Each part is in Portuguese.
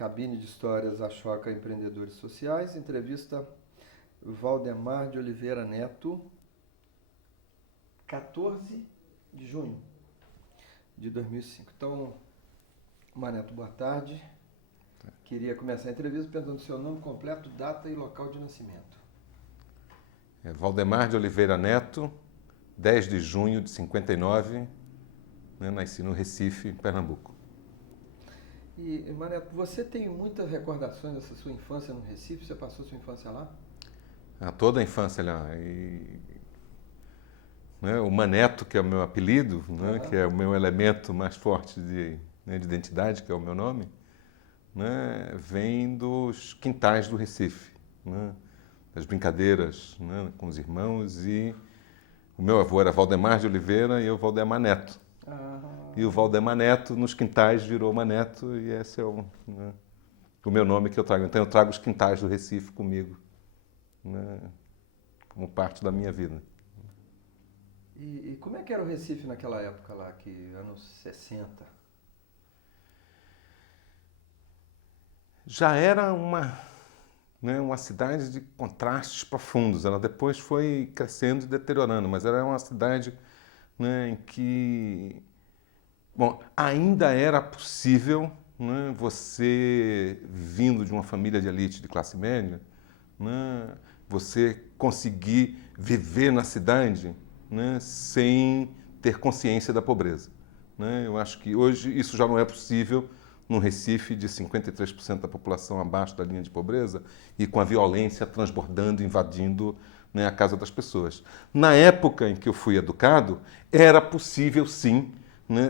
Cabine de Histórias Achoca Empreendedores Sociais, entrevista Valdemar de Oliveira Neto, 14 de junho de 2005. Então, Maneto, boa tarde. Queria começar a entrevista perguntando seu nome completo, data e local de nascimento. Valdemar de Oliveira Neto, 10 de junho de 59, nasci no Recife, Pernambuco. E, Maneto, você tem muitas recordações dessa sua infância no Recife? Você passou sua infância lá? Toda a infância lá. O Maneto, que é o meu apelido, que é o meu elemento mais forte de identidade, que é o meu nome, vem dos quintais do Recife, das brincadeiras com os irmãos. E o meu avô era Valdemar de Oliveira e eu Valdemar Neto. E o Valdemar Neto, nos quintais, virou Maneto, e esse é o meu nome que eu trago. Então eu trago os quintais do Recife comigo, como parte da minha vida. E como é que era o Recife naquela época lá, anos 60? Já era uma cidade de contrastes profundos. Ela depois foi crescendo e deteriorando, mas era uma cidade em que ainda era possível, você, vindo de uma família de elite de classe média, você conseguir viver na cidade sem ter consciência da pobreza. Eu acho que hoje isso já não é possível num Recife de 53% da população abaixo da linha de pobreza e com a violência transbordando, invadindo a casa das pessoas. Na época em que eu fui educado, era possível sim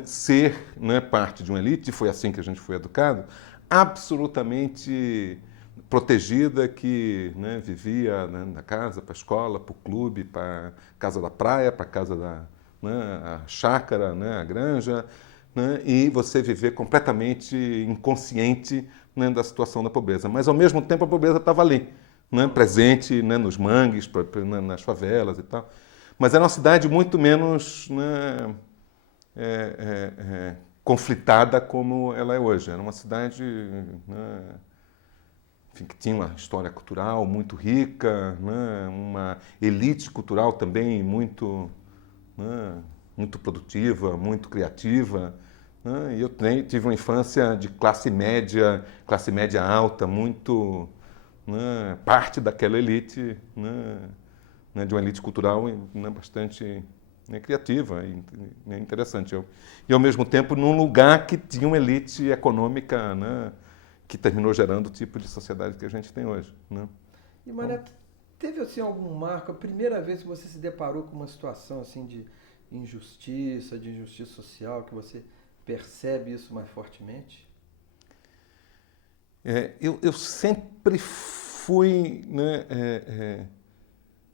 ser parte de uma elite, e foi assim que a gente foi educado, absolutamente protegida, que vivia da casa para a escola, para o clube, para a casa da praia, para a casa da a chácara, a granja, e você viver completamente inconsciente da situação da pobreza. Mas, ao mesmo tempo, a pobreza estava ali, presente nos mangues, nas favelas e tal. Mas era uma cidade muito menos conflitada como ela é hoje. Era uma cidade que tinha uma história cultural muito rica, uma elite cultural também muito produtiva, muito criativa. E eu tive uma infância de classe média alta, muito parte daquela elite, de uma elite cultural bastante criativa e interessante. E, ao mesmo tempo, num lugar que tinha uma elite econômica que terminou gerando o tipo de sociedade que a gente tem hoje. E, Maneto, teve assim, algum marco, a primeira vez que você se deparou com uma situação assim, de injustiça social, que você percebe isso mais fortemente? Eu sempre fui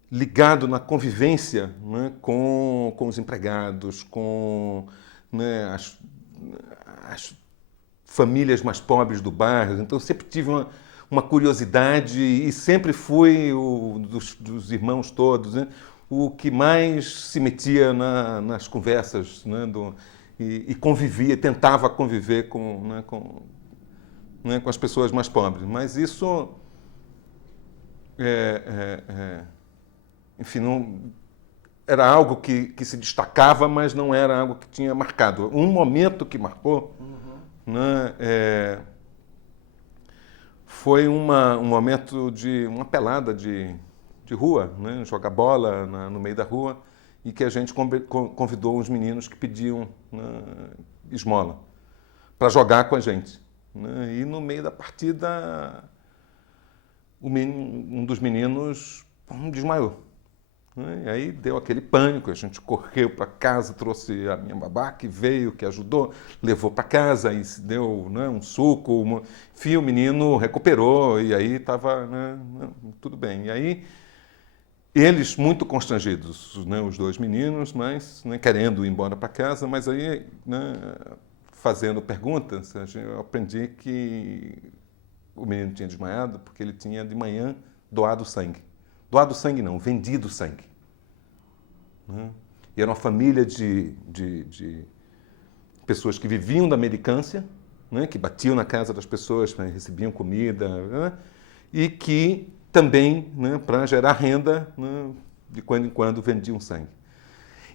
ligado na convivência com os empregados, com as famílias mais pobres do bairro. Então, eu sempre tive uma curiosidade e sempre fui, dos irmãos todos, o que mais se metia nas conversas e convivia, tentava conviver com as pessoas mais pobres. Mas isso, enfim, não, era algo que se destacava, mas não era algo que tinha marcado. Um momento que marcou foi um momento de uma pelada de rua, jogar bola no meio da rua, e que a gente convidou uns meninos que pediam esmola para jogar com a gente. E no meio da partida, um dos meninos desmaiou. E aí deu aquele pânico, a gente correu para casa, trouxe a minha babá, que veio, que ajudou, levou para casa e se deu um suco. Enfim, o menino recuperou e aí estava tudo bem. E aí, eles muito constrangidos, os dois meninos, mas querendo ir embora para casa, mas aí, fazendo perguntas, eu aprendi que o menino tinha desmaiado porque ele tinha de manhã doado sangue. Doado sangue não, vendido sangue. E era uma família de pessoas que viviam da mendicância, né, que batiam na casa das pessoas, né, recebiam comida, né, e que também, né, para gerar renda, né, de quando em quando vendiam sangue.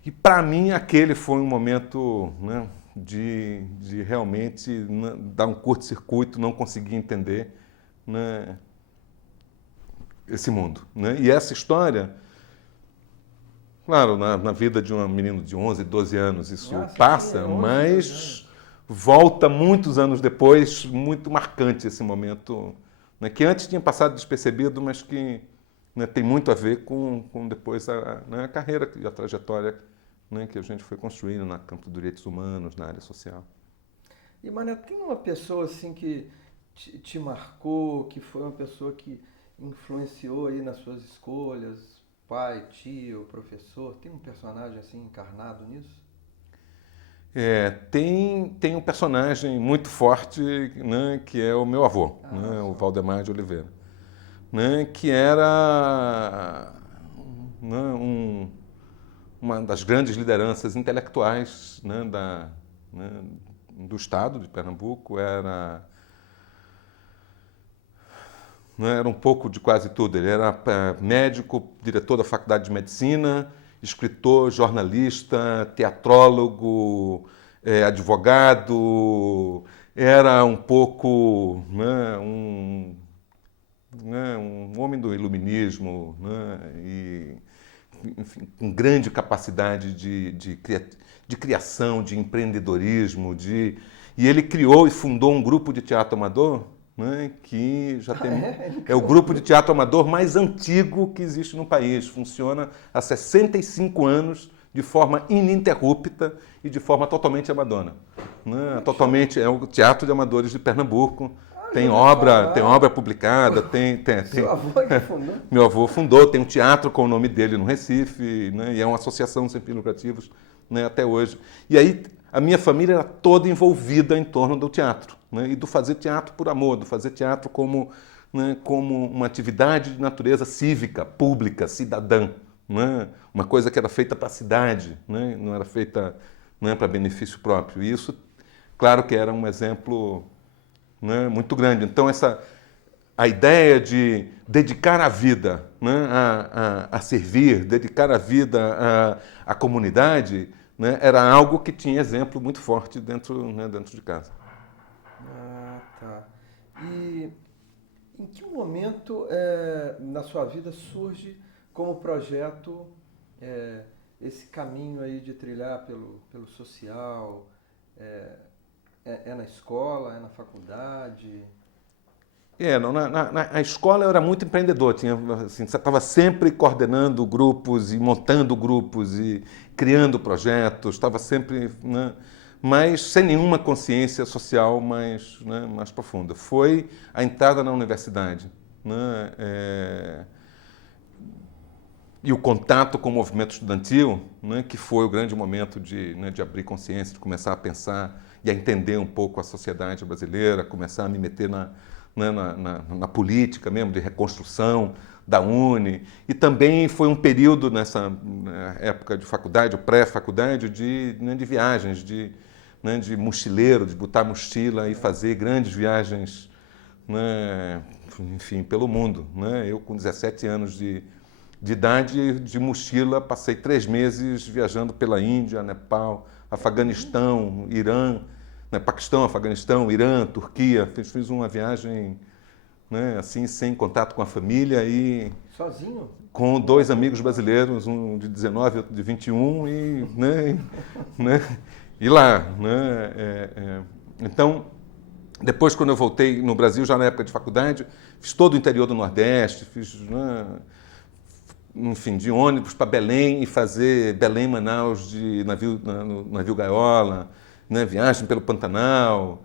E para mim aquele foi um momento, né, de realmente, né, dar um curto-circuito, não conseguir entender, né, esse mundo. Né? E essa história, claro, na vida de um menino de 11, 12 anos isso Você passa, tinha 11, 12 mas anos. volta muitos anos depois, muito marcante esse momento, né, que antes tinha passado despercebido, mas que, né, tem muito a ver com depois né, a carreira e a trajetória, né, que a gente foi construindo no campo dos direitos humanos, na área social. E, Mané, tem uma pessoa assim que te marcou, que foi uma pessoa que influenciou aí nas suas escolhas? Pai, tio, professor? Tem um personagem assim encarnado nisso? Tem um personagem muito forte, né, que é o meu avô, né, o Só. Valdemar de Oliveira, né, que era, né, uma das grandes lideranças intelectuais, né, né, do estado de Pernambuco, né, era um pouco de quase tudo. Ele era médico, diretor da Faculdade de Medicina, escritor, jornalista, teatrólogo, advogado, era um pouco, né, um homem do iluminismo, né, e, enfim, com grande capacidade de criação, de empreendedorismo, e ele criou e fundou um grupo de teatro amador, né, que já tem... É o grupo de teatro amador mais antigo que existe no país. Funciona há 65 anos, de forma ininterrupta e de forma totalmente amadora. Né? Totalmente, é o Teatro de Amadores de Pernambuco. Tem obra publicada, Seu avô que fundou? Meu avô fundou, tem um teatro com o nome dele no Recife, né, e é uma associação sem fins lucrativos, né, até hoje. E aí a minha família era toda envolvida em torno do teatro, né, e do fazer teatro por amor, do fazer teatro como, né, como uma atividade de natureza cívica, pública, cidadã, né, uma coisa que era feita para a cidade, né, não era feita, né, para benefício próprio. E isso, claro que era um exemplo, né, muito grande. Então a ideia de dedicar a vida, né, a servir, dedicar a vida à comunidade, né, era algo que tinha exemplo muito forte dentro, né, dentro de casa. Ah, tá. E em que momento na sua vida surge como projeto esse caminho aí de trilhar pelo social? É na escola, é na faculdade? Não, na escola eu era muito empreendedor, assim, estava sempre coordenando grupos e montando grupos e criando projetos, estava sempre, né, mas sem nenhuma consciência social mais, né, mais profunda. Foi a entrada na universidade, né, e o contato com o movimento estudantil, né, que foi o grande momento né, de abrir consciência, de começar a pensar e a entender um pouco a sociedade brasileira, começar a me meter na política mesmo, de reconstrução da UNE. E também foi um período nessa época de faculdade, ou pré-faculdade, né, de viagens, né, de mochileiro, de botar mochila e fazer grandes viagens, né, enfim, pelo mundo. Né? Eu, com 17 anos de idade, de mochila, passei 3 meses viajando pela Índia, Nepal, Afeganistão, Irã, né, Paquistão, Afeganistão, Irã, Turquia. Fiz uma viagem, né, assim, sem contato com a família e Sozinho? com 2 amigos brasileiros, um de 19 e outro de 21, e lá. Né, então, depois, quando eu voltei no Brasil, já na época de faculdade, fiz todo o interior do Nordeste, fiz, né, enfim, de ônibus para Belém e fazer Belém-Manaus de no navio gaiola, né, viagem pelo Pantanal.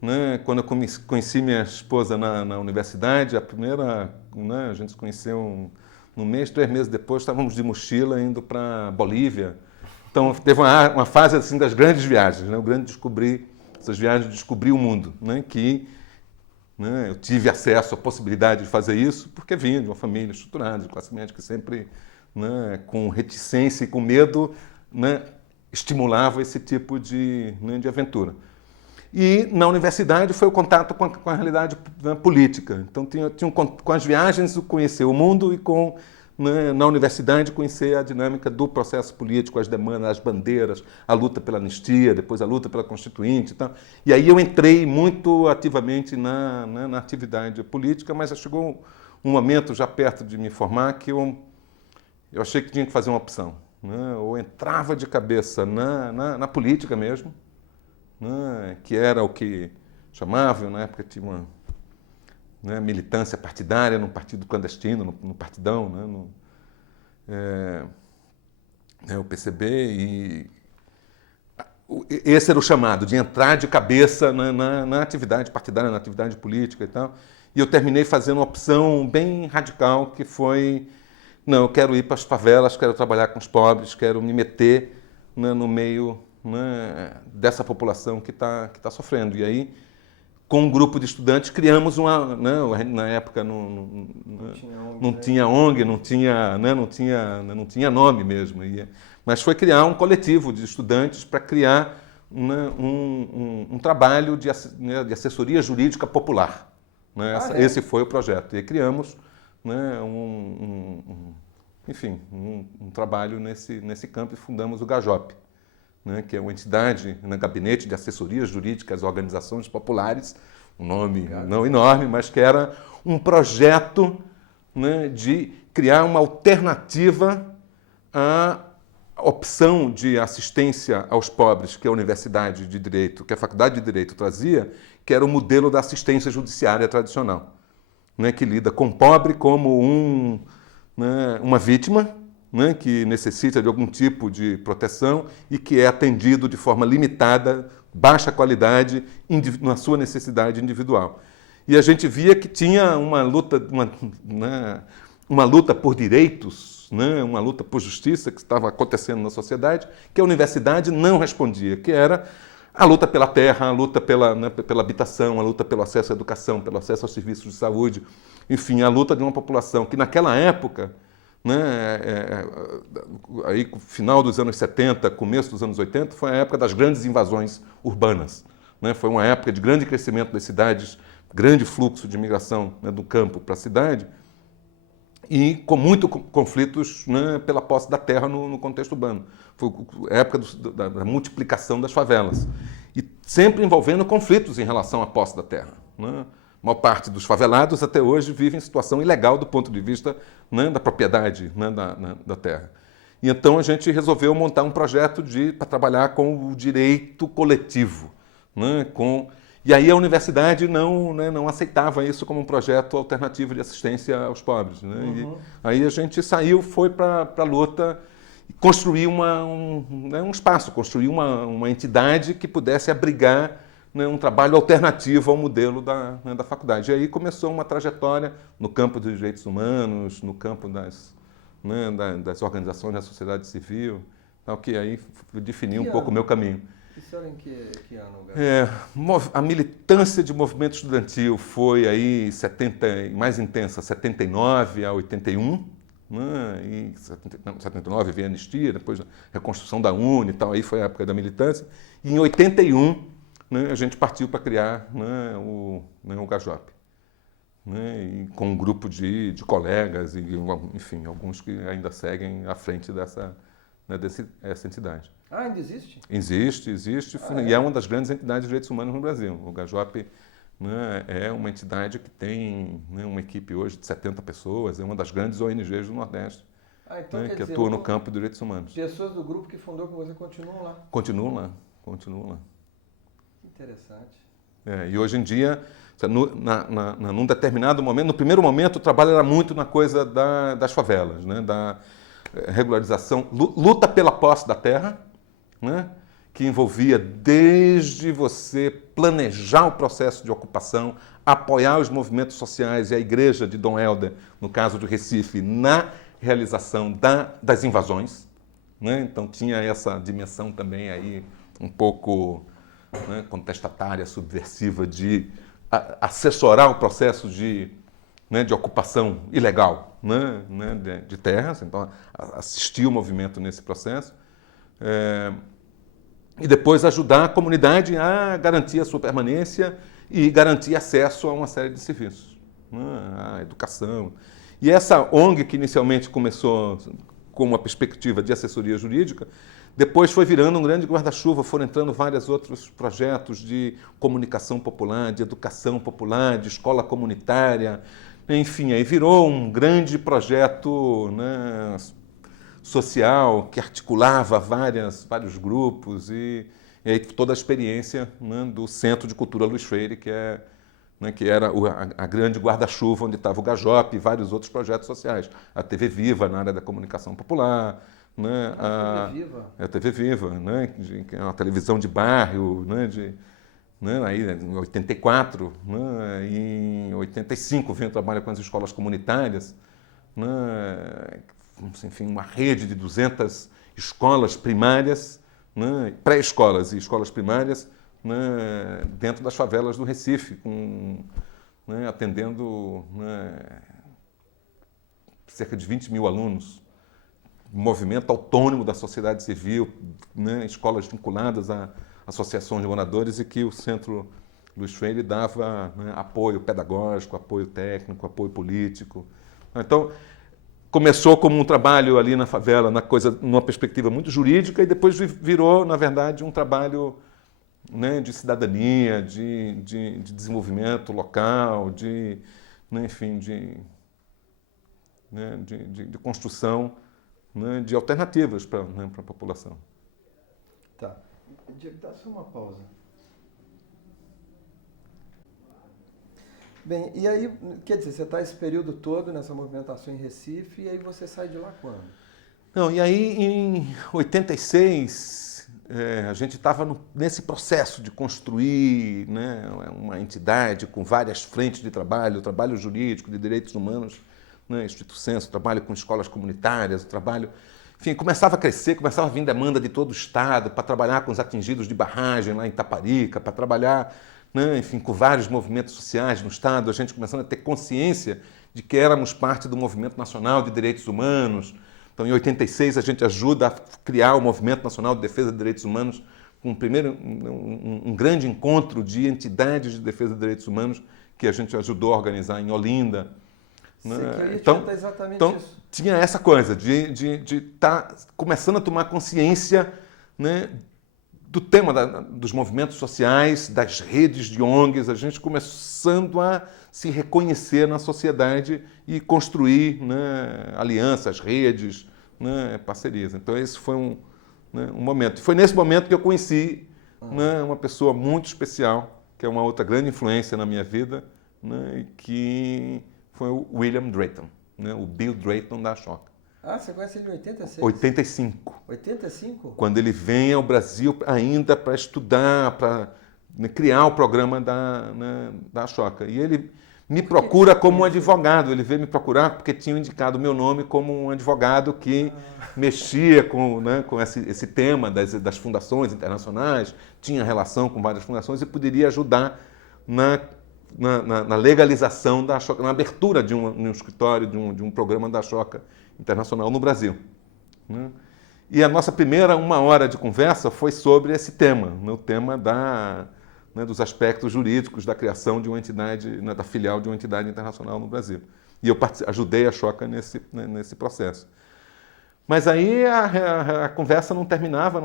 Né, quando eu conheci minha esposa na universidade, né, a gente se conheceu um mês, 3 meses depois, estávamos de mochila indo para Bolívia. Então teve uma fase assim das grandes viagens, né, o grande descobrir, essas viagens de descobrir o mundo, né, que, né, eu tive acesso à possibilidade de fazer isso porque vinha de uma família estruturada, de classe média, que sempre, né, com reticência e com medo, né, estimulava esse tipo de aventura. E na universidade foi o contato com a realidade, né, política. Então com as viagens conhecer o mundo e na universidade conhecer a dinâmica do processo político, as demandas, as bandeiras, a luta pela anistia, depois a luta pela Constituinte e tal. E aí eu entrei muito ativamente na atividade política, mas chegou um momento já perto de me formar que eu achei que tinha que fazer uma opção, né? Ou entrava de cabeça na política mesmo, né? Que era o que chamavam, na época tinha uma, né, militância partidária num partido clandestino, no Partidão, né, o PCB, e esse era o chamado, de entrar de cabeça na atividade partidária, na atividade política e tal. E eu terminei fazendo uma opção bem radical, que foi, não, eu quero ir para as favelas, quero trabalhar com os pobres, quero me meter, né, no meio, né, dessa população que tá sofrendo. E aí, com um grupo de estudantes, criamos uma... Né, na época não tinha ONG, não tinha nome mesmo. Mas foi criar um coletivo de estudantes para criar, né, um trabalho de assessoria jurídica popular. Né? Esse foi o projeto. E criamos, né, enfim, um trabalho nesse campo e fundamos o GAJOP, né, que é uma entidade, né, Gabinete de Assessorias Jurídicas às Organizações Populares, um nome não enorme, mas que era um projeto, né, de criar uma alternativa à opção de assistência aos pobres que a Universidade de Direito, que a Faculdade de Direito trazia, que era o modelo da assistência judiciária tradicional, né, que lida com o pobre como né, uma vítima, né, que necessita de algum tipo de proteção e que é atendido de forma limitada, baixa qualidade, na sua necessidade individual. E a gente via que tinha uma luta por direitos, né, uma luta por justiça que estava acontecendo na sociedade, que a universidade não respondia, que era a luta pela terra, a luta pela habitação, a luta pelo acesso à educação, pelo acesso aos serviços de saúde, enfim, a luta de uma população que naquela época, né, aí final dos anos 70, começo dos anos 80, foi a época das grandes invasões urbanas, né? Foi uma época de grande crescimento das cidades, grande fluxo de imigração, né, do campo para a cidade, e com muitos conflitos, né, pela posse da terra no contexto urbano. Foi a época da multiplicação das favelas. E sempre envolvendo conflitos em relação à posse da terra, né? A maior parte dos favelados até hoje vive em situação ilegal do ponto de vista, né, da propriedade, né, da terra. E então a gente resolveu montar um projeto para trabalhar com o direito coletivo, né, e aí a universidade não aceitava isso como um projeto alternativo de assistência aos pobres, né? Uhum. E aí a gente foi para a luta e construir um espaço, construir uma entidade que pudesse abrigar, né, um trabalho alternativo ao modelo da faculdade. E aí começou uma trajetória no campo dos direitos humanos, no campo das organizações da sociedade civil, tal, que aí definiu um pouco o meu caminho. Isso era em que ano? A militância de movimento estudantil foi aí mais intensa, 79 a 81, né? E 79 veio a anistia, depois a reconstrução da UNE e tal, aí foi a época da militância. E em 81, né, a gente partiu para criar, né, o GAJOP, né, e com um grupo de colegas, e, enfim, alguns que ainda seguem à frente dessa entidade. Ah, ainda existe? Existe, e é uma das grandes entidades de direitos humanos no Brasil. O GAJOP, né, é uma entidade que tem, né, uma equipe hoje de 70 pessoas, é uma das grandes ONGs do Nordeste, então, né, que atua no campo de direitos humanos. Pessoas do grupo que fundou com você continuam lá? Continuam lá. Que interessante. E hoje em dia, num determinado momento, no primeiro momento, o trabalho era muito na coisa das favelas, né, da regularização, luta pela posse da terra, né, que envolvia desde você planejar o processo de ocupação, apoiar os movimentos sociais e a igreja de Dom Helder, no caso de Recife, na realização das invasões, né? Então tinha essa dimensão também aí um pouco, né, contestatária, subversiva, de assessorar o processo de ocupação ilegal, né, de terras, então assistir o movimento nesse processo. e depois ajudar a comunidade a garantir a sua permanência e garantir acesso a uma série de serviços, né? A educação. E essa ONG, que inicialmente começou com uma perspectiva de assessoria jurídica, depois foi virando um grande guarda-chuva, foram entrando vários outros projetos de comunicação popular, de educação popular, de escola comunitária, enfim, aí virou um grande projeto, né, social que articulava vários grupos e aí toda a experiência, né, do Centro de Cultura Luiz Freire, que era a grande guarda-chuva onde estava o Gajop e vários outros projetos sociais. A TV Viva na área da comunicação popular, né, a TV Viva, né, que é uma televisão de bairro, né, aí, em 84, né, e em 85 veio trabalhar com as escolas comunitárias, né, enfim, uma rede de 200 escolas primárias, né, pré-escolas e escolas primárias, né, dentro das favelas do Recife, né, atendendo, né, cerca de 20 mil alunos, movimento autônomo da sociedade civil, né, escolas vinculadas a associações de moradores e que o Centro Luiz Freire dava, né, apoio pedagógico, apoio técnico, apoio político. Então, começou como um trabalho ali na favela, numa perspectiva muito jurídica, e depois virou, na verdade, um trabalho, né, de cidadania, de desenvolvimento local, né, enfim, né, de construção, né, de alternativas para, né, a população. Tá. Diego, dá só uma pausa. Bem, e aí, quer dizer, você está esse período todo nessa movimentação em Recife, e aí você sai de lá quando? Não, e aí em 86, a gente estava nesse processo de construir, né, uma entidade com várias frentes de trabalho jurídico, de direitos humanos, né, Instituto Senso, trabalho com escolas comunitárias, trabalho... Enfim, começava a crescer, começava a vir demanda de todo o Estado para trabalhar com os atingidos de barragem lá em Itaparica, para trabalhar, né, enfim, com vários movimentos sociais no Estado, a gente começando a ter consciência de que éramos parte do Movimento Nacional de Direitos Humanos. Então, em 86, a gente ajuda a criar o Movimento Nacional de Defesa de Direitos Humanos, com um grande encontro de entidades de defesa de direitos humanos que a gente ajudou a organizar em Olinda. Então, exatamente isso. Tinha essa coisa de estar começando a tomar consciência, né, do tema dos movimentos sociais, das redes de ONGs, a gente começando a se reconhecer na sociedade e construir, né, alianças, redes, né, parcerias. Então esse foi um momento. Foi nesse momento que eu conheci, né, uma pessoa muito especial, que é uma outra grande influência na minha vida, né, que foi o William Drayton, né, o Bill Drayton da Ashoka. Ah, você conhece ele em 86? 85. 85? Quando ele vem ao Brasil ainda para estudar, para, né, criar o programa da Ashoka. E ele me procura como um advogado. Ele veio me procurar porque tinha indicado o meu nome como um advogado que mexia com, né, com esse tema das fundações internacionais, tinha relação com várias fundações e poderia ajudar na legalização da Ashoka, na abertura de um escritório, de um programa da Ashoka internacional no Brasil. Né? E a nossa primeira 1 hora de conversa foi sobre esse tema, né, o tema dos aspectos jurídicos da criação de uma entidade, né, da filial de uma entidade internacional no Brasil. E eu ajudei a Ashoka nesse processo. Mas aí a conversa não terminava,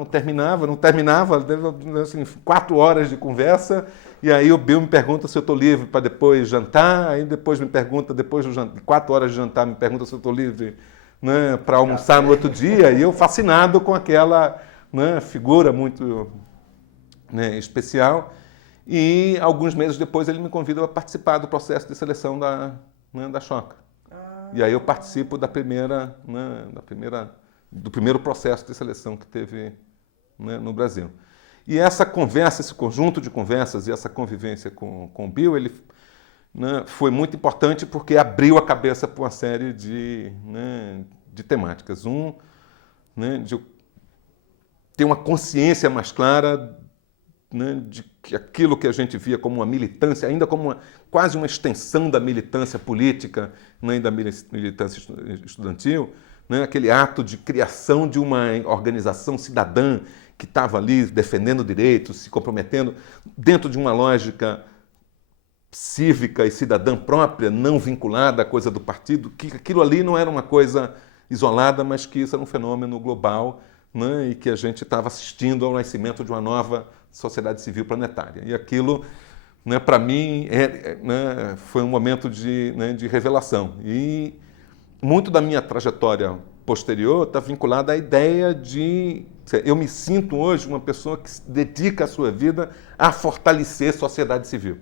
assim, 4 horas de conversa, e aí o Bill me pergunta se eu estou livre para depois jantar, aí depois me pergunta, depois de 4 horas de jantar, me pergunta se eu estou livre, né, para almoçar no outro dia, e eu fascinado com aquela, né, figura muito, né, especial. E alguns meses depois ele me convida para participar do processo de seleção da Ashoka. E aí eu participo do primeiro processo de seleção que teve, né, no Brasil. E essa conversa, esse conjunto de conversas e essa convivência com o Bill, ele, né, foi muito importante porque abriu a cabeça para uma série de temáticas. Né, de ter uma consciência mais clara, né, de que aquilo que a gente via como uma militância, ainda como quase uma extensão da militância política, né, e da militância estudantil, né, aquele ato de criação de uma organização cidadã que estava ali defendendo direitos, se comprometendo dentro de uma lógica cívica e cidadã própria, não vinculada à coisa do partido, que aquilo ali não era uma coisa isolada, mas que isso era um fenômeno global, né, e que a gente estava assistindo ao nascimento de uma nova sociedade civil planetária. E aquilo, né, para mim, né, foi um momento de revelação. E muito da minha trajetória posterior está vinculada à ideia de... Eu me sinto hoje uma pessoa que se dedica a sua vida a fortalecer a sociedade civil,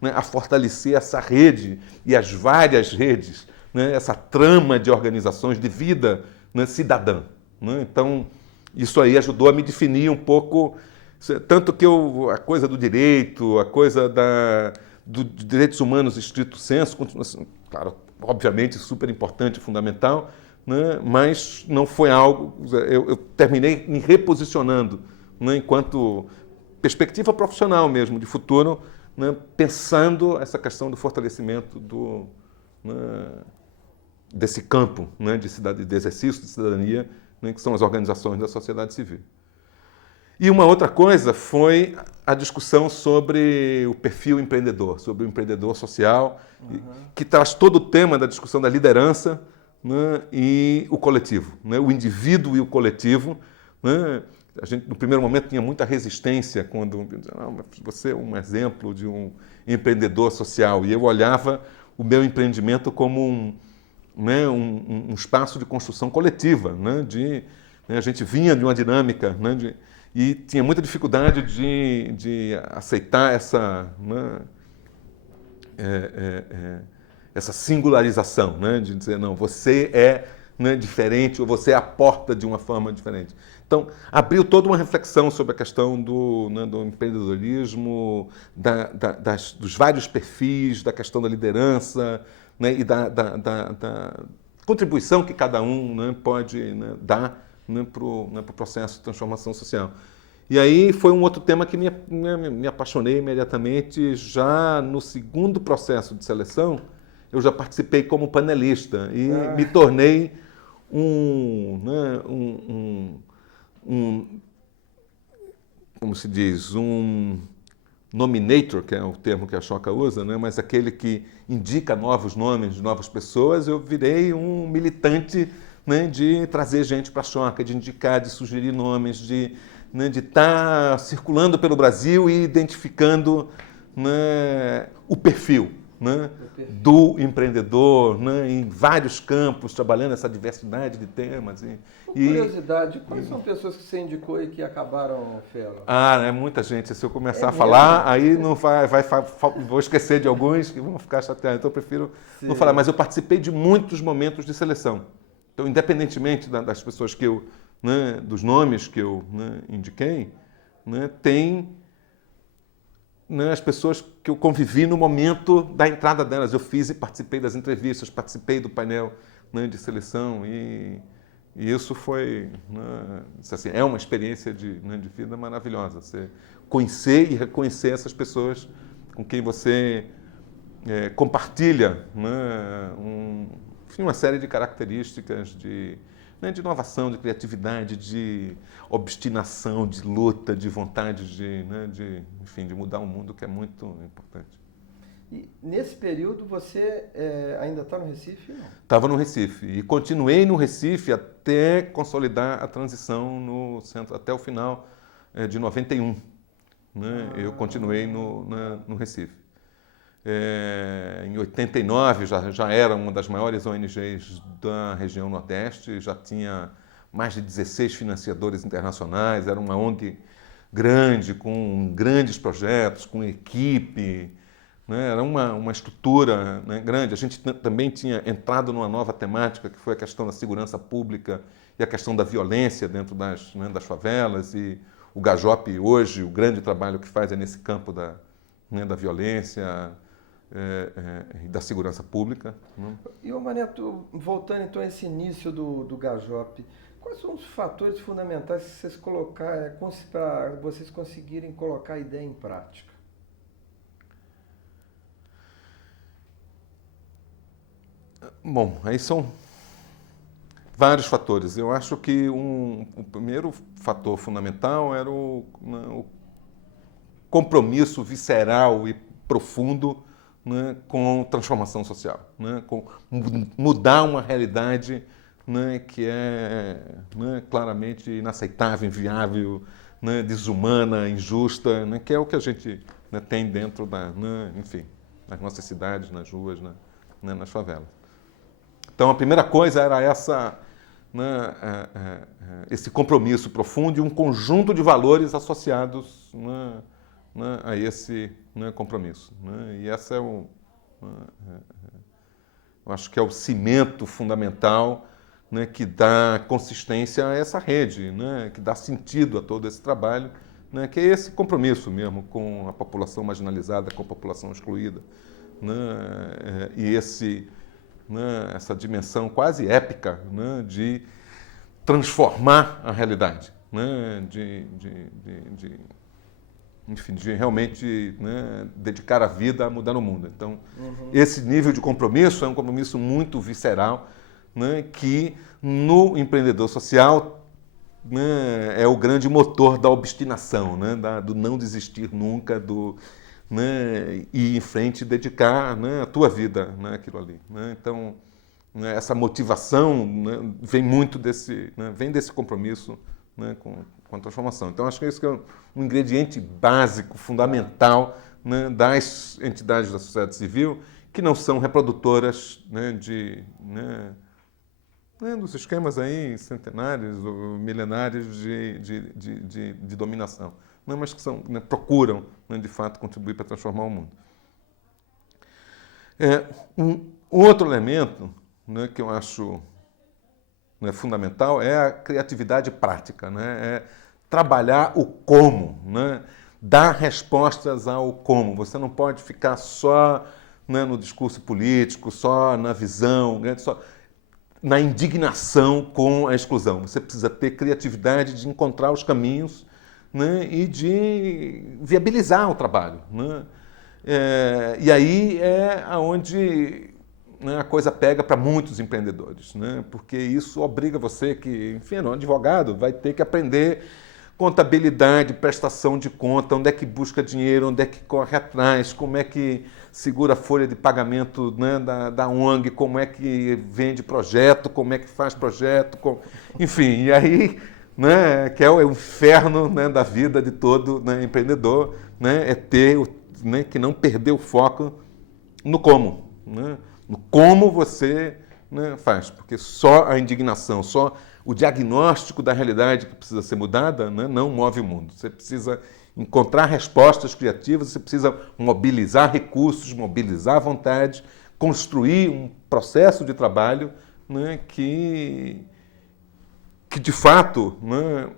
né? A fortalecer essa rede e as várias redes, né? Essa trama de organizações de vida, né, cidadã. Né? Então, isso aí ajudou a me definir um pouco, tanto que a coisa do direito, a coisa dos direitos humanos estrito sensu, claro, obviamente super importante e fundamental, né? Mas não foi algo... Eu terminei me reposicionando, né, enquanto perspectiva profissional mesmo, de futuro, né, pensando essa questão do fortalecimento né, desse campo, né, de exercício de cidadania, né, que são as organizações da sociedade civil. E uma outra coisa foi a discussão sobre o perfil empreendedor, sobre o empreendedor social, que traz todo o tema da discussão da liderança, né, e o coletivo, né, o indivíduo e o coletivo. Né. A gente, no primeiro momento, tinha muita resistência quando você é um exemplo de um empreendedor social. E eu olhava o meu empreendimento como um espaço de construção coletiva. Né, a gente vinha de uma dinâmica, né, e tinha muita dificuldade de aceitar essa singularização, né, de dizer, não, você é, né, diferente ou você aporta de uma forma diferente. Então, abriu toda uma reflexão sobre a questão do empreendedorismo, dos vários perfis, da questão da liderança, né, e da contribuição que cada um, né, pode, né, dar, né, para o processo de transformação social. E aí foi um outro tema que me apaixonei imediatamente. Já no segundo processo de seleção, eu já participei como panelista e me tornei como se diz, um nominator, que é o termo que a Choca usa, né? Mas aquele que indica novos nomes de novas pessoas. Eu virei um militante, né, de trazer gente para a Choca, de indicar, de sugerir nomes, de estar circulando pelo Brasil e identificando, né, o perfil, né, do empreendedor, né, em vários campos, trabalhando essa diversidade de temas. Por curiosidade, quais são pessoas que você indicou e que acabaram, Felo? É muita gente. Se eu começar a falar, aí não vou esquecer de alguns que vão ficar chateados. Então eu prefiro não falar. Mas eu participei de muitos momentos de seleção. Então, independentemente das pessoas que eu, né, dos nomes que eu, né, indiquei, né, tem, né, as pessoas que eu convivi no momento da entrada delas. Eu fiz e participei das entrevistas, participei do painel, né, de seleção e isso foi, né, assim, é uma experiência de vida maravilhosa. Você conhecer e reconhecer essas pessoas com quem você compartilha, né, enfim, uma série de características de inovação, de criatividade, de obstinação, de luta, de vontade enfim, de mudar o mundo, que é muito importante. E nesse período você ainda está no Recife? Não? Estava no Recife e continuei no Recife até consolidar a transição no centro, até o final de 91. Né? Eu continuei no Recife. Em 89 já era uma das maiores ONGs da região Nordeste, já tinha mais de 16 financiadores internacionais, era uma ONG grande, com grandes projetos, com equipe, né? Era uma estrutura, né, grande. A gente também tinha entrado numa nova temática, que foi a questão da segurança pública e a questão da violência dentro das favelas. E o Gajop hoje, o grande trabalho que faz é nesse campo da violência e da segurança pública. Né? E, Maneto, voltando então a esse início do Gajop, quais são os fatores fundamentais que vocês para vocês conseguirem colocar a ideia em prática? Bom, aí Vários fatores. Eu acho que o primeiro fator fundamental era o compromisso visceral e profundo, né, com transformação social, né, com mudar uma realidade, né, que é, né, claramente inaceitável, inviável, né, desumana, injusta, né, que é o que a gente, né, tem dentro enfim, nas nossas cidades, nas ruas, né, nas favelas. Então a primeira coisa era né, esse compromisso profundo e um conjunto de valores associados, né, a esse, né, compromisso. Né? E essa eu acho que é o cimento fundamental, né, que dá consistência a essa rede, né, que dá sentido a todo esse trabalho, né, que é esse compromisso mesmo com a população marginalizada, com a população excluída, né, e né, essa dimensão quase épica, né, de transformar a realidade, né, enfim, de realmente, né, dedicar a vida a mudar o mundo. Então, esse nível de compromisso é um compromisso muito visceral, né, que no empreendedor social, né, é o grande motor da obstinação, né, do não desistir nunca, né, ir em frente e dedicar, né, a tua vida, né, àquilo ali. Né? Então, né, essa motivação, né, vem muito vem desse compromisso, né, com a transformação. Então, acho que esse que é um ingrediente básico, fundamental, né, das entidades da sociedade civil, que não são reprodutoras, né, dos esquemas aí centenários ou milenários de dominação, né, mas que né, procuram, né, de fato, contribuir para transformar o mundo. Um outro elemento, né, que eu acho, né, fundamental é a criatividade prática, né, é trabalhar o como, né, dar respostas ao como. Você não pode ficar só, né, no discurso político, só na visão, né, só na indignação com a exclusão. Você precisa ter criatividade de encontrar os caminhos, né, e de viabilizar o trabalho. Né? E aí é onde, né, a coisa pega para muitos empreendedores, né? Porque isso obriga você que, enfim, um advogado vai ter que aprender contabilidade, prestação de conta, onde é que busca dinheiro, onde é que corre atrás, como é que segura a folha de pagamento, né, da ONG, como é que vende projeto, como é que faz projeto, enfim, e aí, né, que é o inferno, né, da vida de todo, né, empreendedor, né, é ter, né, que não perder o foco no como, né, no como você, né, faz, porque só a indignação, só o diagnóstico da realidade que precisa ser mudada, né, não move o mundo. Você precisa encontrar respostas criativas, você precisa mobilizar recursos, mobilizar vontade, construir um processo de trabalho, né, que de fato, né,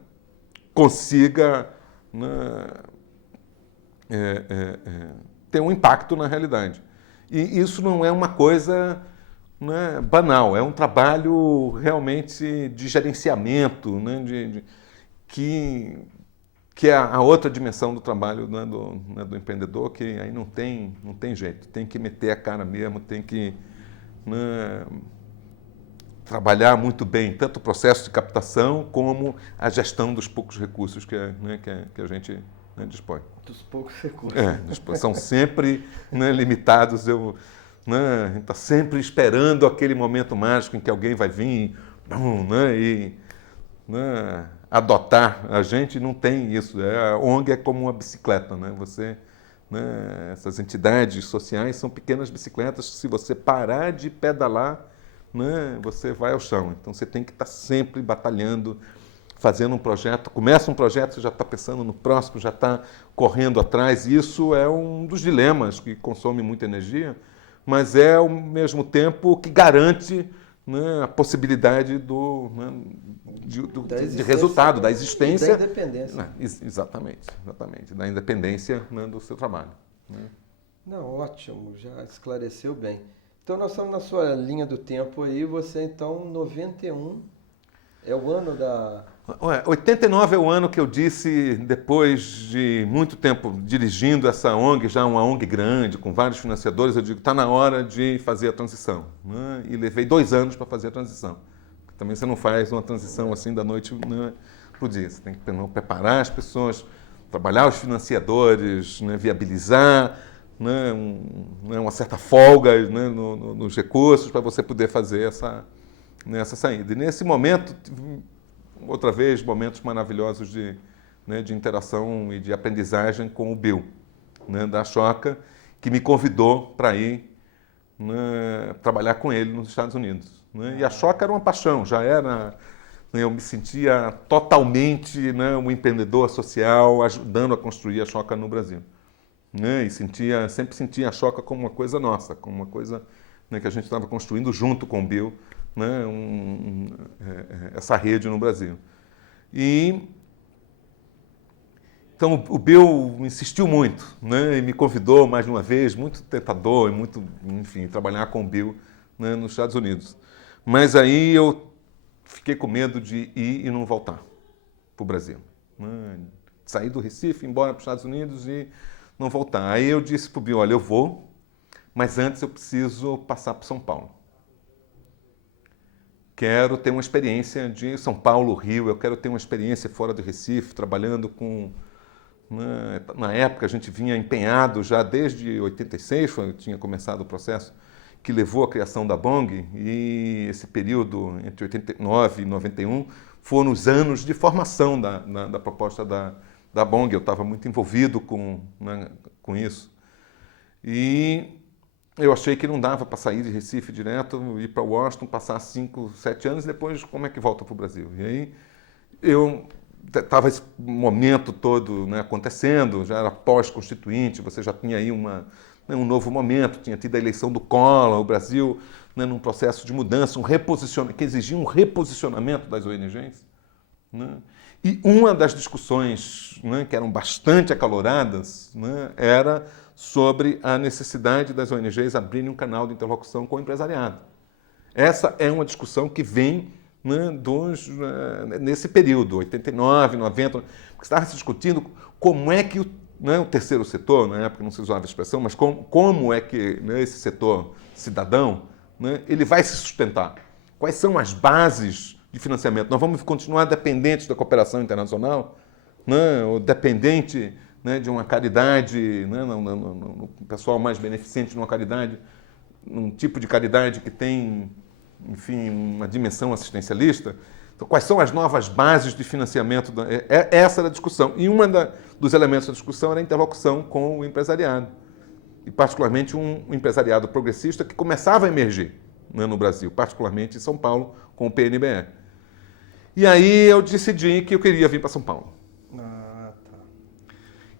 consiga, né, ter um impacto na realidade. E isso não é uma coisa, né, banal, é um trabalho realmente de gerenciamento, né, que é a outra dimensão do trabalho, né, do empreendedor, que aí não tem jeito, tem que meter a cara mesmo, tem que, né, trabalhar muito bem tanto o processo de captação como a gestão dos poucos recursos que a gente, né, dispõe. Dos poucos recursos. São sempre, né, limitados. Né, a gente está sempre esperando aquele momento mágico em que alguém vai vir, né, e, né, adotar a gente. Não tem isso. A ONG é como uma bicicleta, né? Né, essas entidades sociais são pequenas bicicletas. Se você parar de pedalar, né, você vai ao chão. Então você tem que estar sempre batalhando, fazendo um projeto. Começa um projeto, você já está pensando no próximo, já está correndo atrás. Isso é um dos dilemas que consome muita energia, mas é, ao mesmo tempo, que garante, né, a possibilidade de resultado, da existência. E da independência. Exatamente, da independência, né, do seu trabalho. Né? Não, ótimo, já esclareceu bem. Então nós estamos na sua linha do tempo aí, você então, 91, é o ano da... 89 é o ano que eu disse, depois de muito tempo dirigindo essa ONG, já uma ONG grande, com vários financiadores, eu digo, está na hora de fazer a transição. Né? E levei 2 anos para fazer a transição. Também você não faz uma transição assim da noite, né, para o dia. Você tem que preparar as pessoas, trabalhar os financiadores, né, viabilizar, né, uma certa folga, né, nos recursos para você poder fazer essa saída. E nesse momento, outra vez, momentos maravilhosos né, de interação e de aprendizagem com o Bill, né, da Ashoka, que me convidou para ir, né, trabalhar com ele nos Estados Unidos. Né? E a Ashoka era uma paixão, já era... Né, eu me sentia totalmente, né, um empreendedor social ajudando a construir a Ashoka no Brasil. Né? E sempre sentia a Ashoka como uma coisa nossa, como uma coisa, né, que a gente estava construindo junto com o Bill, né, essa rede no Brasil. Então o Bill insistiu muito, né, e me convidou mais uma vez, muito tentador e muito, enfim, trabalhar com o Bill, né, nos Estados Unidos. Mas aí eu fiquei com medo de ir e não voltar para o Brasil. Né? Sair do Recife, ir embora para os Estados Unidos e não voltar. Aí eu disse para o Bill, olha, eu vou, mas antes eu preciso passar para São Paulo. Quero ter uma experiência de São Paulo, Rio, eu quero ter uma experiência fora do Recife, trabalhando com... Né? Na época a gente vinha empenhado já desde 86, tinha começado o processo que levou à criação da Bong, e esse período entre 89 e 91 foram os anos de formação da proposta da Bong. Eu estava muito envolvido né, com isso. E eu achei que não dava para sair de Recife direto, ir para Washington, passar 5, 7 anos e depois como é que volta para o Brasil? E aí eu estava esse momento todo, né, acontecendo, já era pós-constituinte, você já tinha aí um novo momento, tinha tido a eleição do Collor, o Brasil, né, num processo de mudança, que exigia um reposicionamento das ONGs. Né? E uma das discussões, né, que eram bastante acaloradas, né, era sobre a necessidade das ONGs abrirem um canal de interlocução com o empresariado. Essa é uma discussão que vem, né, nesse período, 89, 90, porque estava se discutindo como é que o terceiro setor, na época não se usava a expressão, mas como é que, né, esse setor cidadão, né, ele vai se sustentar. Quais são as bases de financiamento? Nós vamos continuar dependentes da cooperação internacional, né, ou dependente, né, de uma caridade, né, no pessoal mais beneficente de uma caridade, um tipo de caridade que tem, enfim, uma dimensão assistencialista. Então, quais são as novas bases de financiamento? Essa era a discussão. E dos elementos da discussão era a interlocução com o empresariado. E, particularmente, um empresariado progressista que começava a emergir, né, no Brasil, particularmente em São Paulo, com o PNBE. E aí eu decidi que eu queria vir para São Paulo. Ah, tá.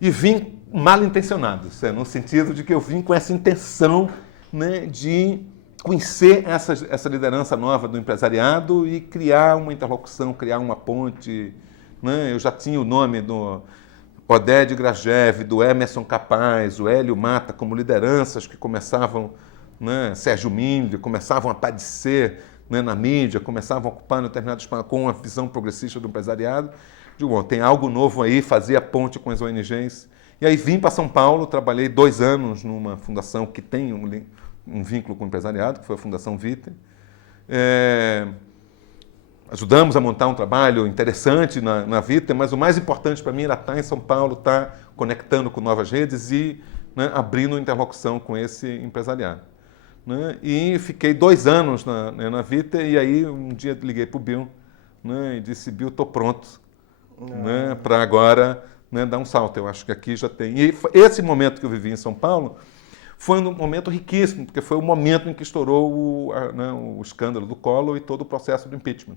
E vim mal intencionado, no sentido de que eu vim com essa intenção, né, de conhecer essa liderança nova do empresariado e criar uma interlocução, criar uma ponte. Né? Eu já tinha o nome do Oded Grajew, do Emerson Capaz, o Hélio Mata, como lideranças que começavam, né, Sérgio Milho, começavam a aparecer, né, na mídia, começavam a ocupar determinados espaços com a visão progressista do empresariado. Digo, bom, tem algo novo aí, fazia ponte com as ONGs. E aí vim para São Paulo, trabalhei 2 anos numa fundação que tem um vínculo com o empresariado, que foi a Fundação Vita. Ajudamos a montar um trabalho interessante na Vita, mas o mais importante para mim era estar em São Paulo, estar conectando com novas redes e, né, abrindo interlocução com esse empresariado. Né? E fiquei 2 anos na Vita, e aí um dia liguei para o Bill, né, e disse, Bill, estou pronto, né, para agora, né, dar um salto. Eu acho que aqui já tem... E esse momento que eu vivi em São Paulo foi um momento riquíssimo, porque foi o momento em que estourou o escândalo do Collor e todo o processo do impeachment.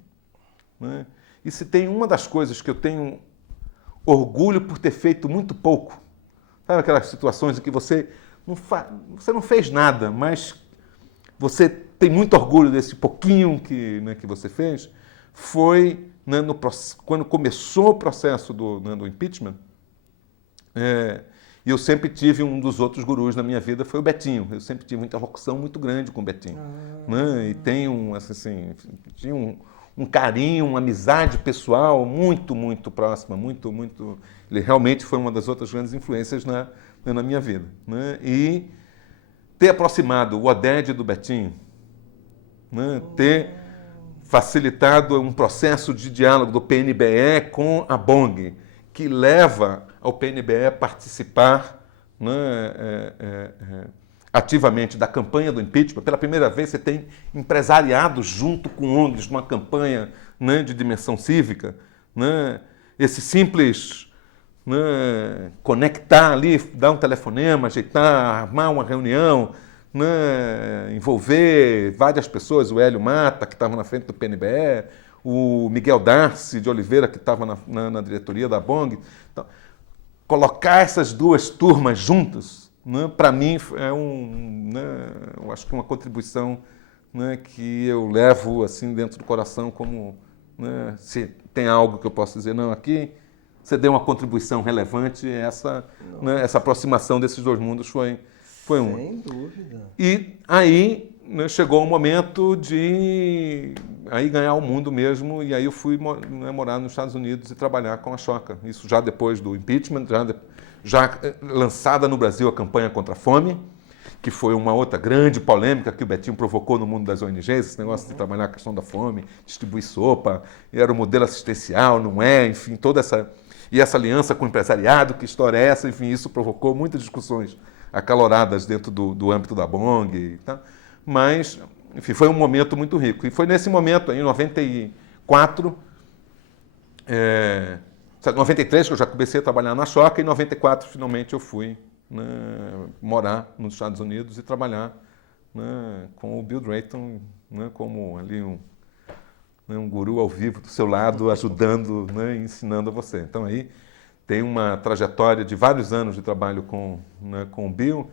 Né? E se tem uma das coisas que eu tenho orgulho por ter feito muito pouco, sabe aquelas situações em que você não fez nada, mas você tem muito orgulho desse pouquinho que você fez, foi, né, quando começou o processo do impeachment. E eu sempre tive um dos outros gurus na minha vida, foi o Betinho. Eu sempre tive uma interlocução muito grande com o Betinho. Né? E tenho, assim, tinha um carinho, uma amizade pessoal muito, muito próxima, muito, muito... Ele realmente foi uma das outras grandes influências na minha vida. Né? E ter aproximado o Oded do Betinho, né, facilitado um processo de diálogo do PNBE com a BONG, que leva ao PNBE a participar, né, ativamente da campanha do impeachment. Pela primeira vez você tem empresariado junto com ONGs numa campanha, né, de dimensão cívica. Né? Esse simples, né, conectar ali, dar um telefonema, ajeitar, armar uma reunião, né, envolver várias pessoas, o Hélio Mata, que estava na frente do PNBE, o Miguel Darcy de Oliveira, que estava na diretoria da BONG. Então, colocar essas duas turmas juntas, né, para mim, eu acho que uma contribuição, né, que eu levo assim dentro do coração como, né, se tem algo que eu posso dizer, não, aqui você deu uma contribuição relevante, essa aproximação desses dois mundos foi uma. Sem dúvida. E aí, né, chegou o momento de aí ganhar o mundo mesmo, e aí eu fui, né, morar nos Estados Unidos e trabalhar com a Choca. Isso já depois do impeachment, já lançada no Brasil a campanha contra a fome, que foi uma outra grande polêmica que o Betinho provocou no mundo das ONGs, esse negócio de trabalhar a questão da fome, distribuir sopa, era um modelo assistencial, não é, enfim, toda essa... E essa aliança com o empresariado, que história é essa? Enfim, isso provocou muitas discussões acaloradas dentro do âmbito da BONG. Tá? Mas, enfim, foi um momento muito rico. E foi nesse momento, em 94, 93, que eu já comecei a trabalhar na Choca, e em 94, finalmente, eu fui, né, morar nos Estados Unidos e trabalhar, né, com o Bill Drayton, né, como ali um guru ao vivo do seu lado, ajudando, né, ensinando a você. Então, aí tem uma trajetória de vários anos de trabalho né, com o Bill,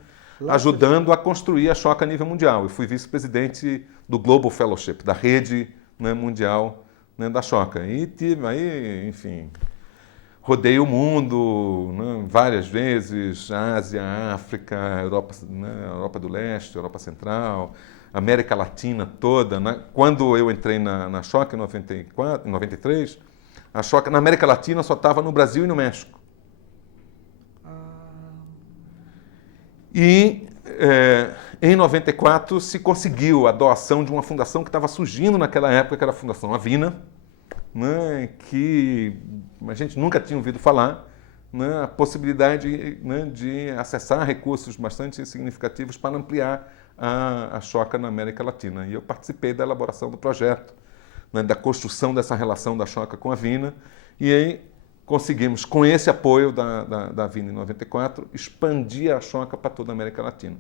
ajudando a construir a Choca a nível mundial. Eu fui vice-presidente do Global Fellowship, da rede, né, mundial, né, da Choca. E tive aí, enfim, rodei o mundo, né, várias vezes, Ásia, África, Europa, né, Europa do Leste, Europa Central, América Latina toda. Né? Quando eu entrei na Choca em 93, a Choca na América Latina só estava no Brasil e no México. E em 94 se conseguiu a doação de uma fundação que estava surgindo naquela época, que era a Fundação Avina, né, que a gente nunca tinha ouvido falar, né, a possibilidade, né, de acessar recursos bastante significativos para ampliar a Choca na América Latina. E eu participei da elaboração do projeto, né, da construção dessa relação da Choca com a Avina, e aí conseguimos, com esse apoio da Avina em 94, expandir a Choca para toda a América Latina.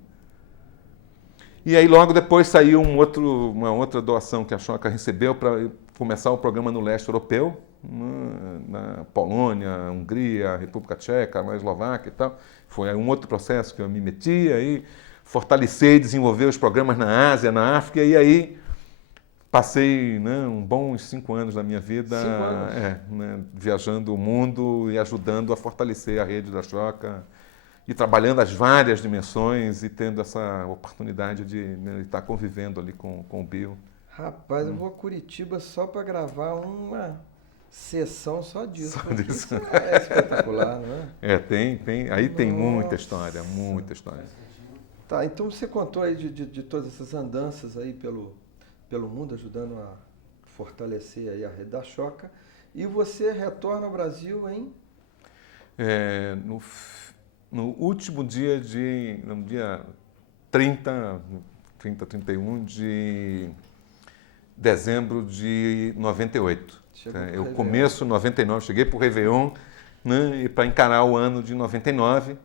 E aí logo depois saiu uma outra doação que a Choca recebeu para começar o programa no leste europeu, na Polônia, Hungria, República Tcheca, na Eslováquia e tal. Foi um outro processo que eu me meti, aí fortalecer e desenvolver os programas na Ásia, na África, e aí passei, né, bons 5 anos da minha vida né, viajando o mundo e ajudando a fortalecer a rede da Choca e trabalhando as várias dimensões e tendo essa oportunidade de, né, estar convivendo ali com o Bill. Rapaz, eu vou a Curitiba só para gravar uma sessão só disso. Só disso. Isso é espetacular, não é? Aí tem muita história, muita história. Tá, então você contou aí de todas essas andanças aí pelo mundo, ajudando a fortalecer aí a rede da Choca, e você retorna ao Brasil em? No último dia no dia 31 de dezembro de 98. Eu começo em 99, cheguei para o Réveillon, né, e para encarar o ano de 99,